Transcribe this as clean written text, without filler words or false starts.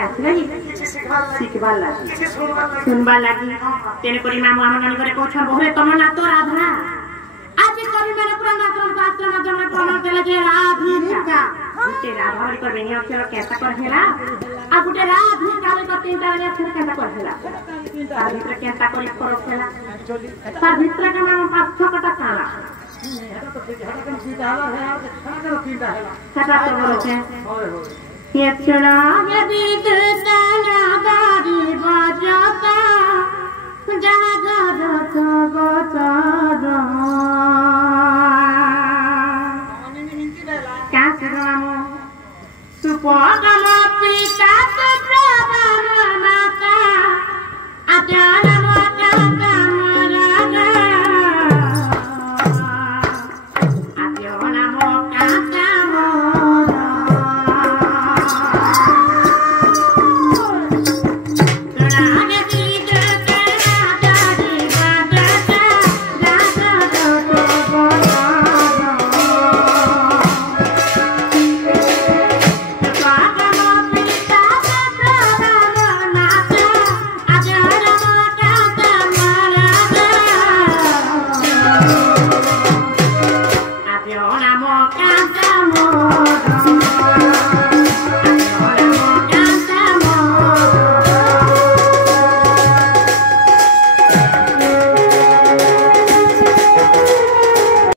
शिखबार लगी सुनबार लगी तेरे कोरी मामू आम नानी करे कोछ बहुरे तम ना तो राधा आज करी मेरे पुराना क्रम शास्त्र में जमा प्रमाण देले जे राधिका गुटे राधा कर बेनी अक्षर कैसा कर हेला आ गुटे राधिका ले तो तीनटा ने अक्षर कैसा कर हेला तार भीतर कैसा करी करो खेला तार भीतर के नाम पांच छह कटा काला छटा तो बोलते ये चढ़ा ये बीत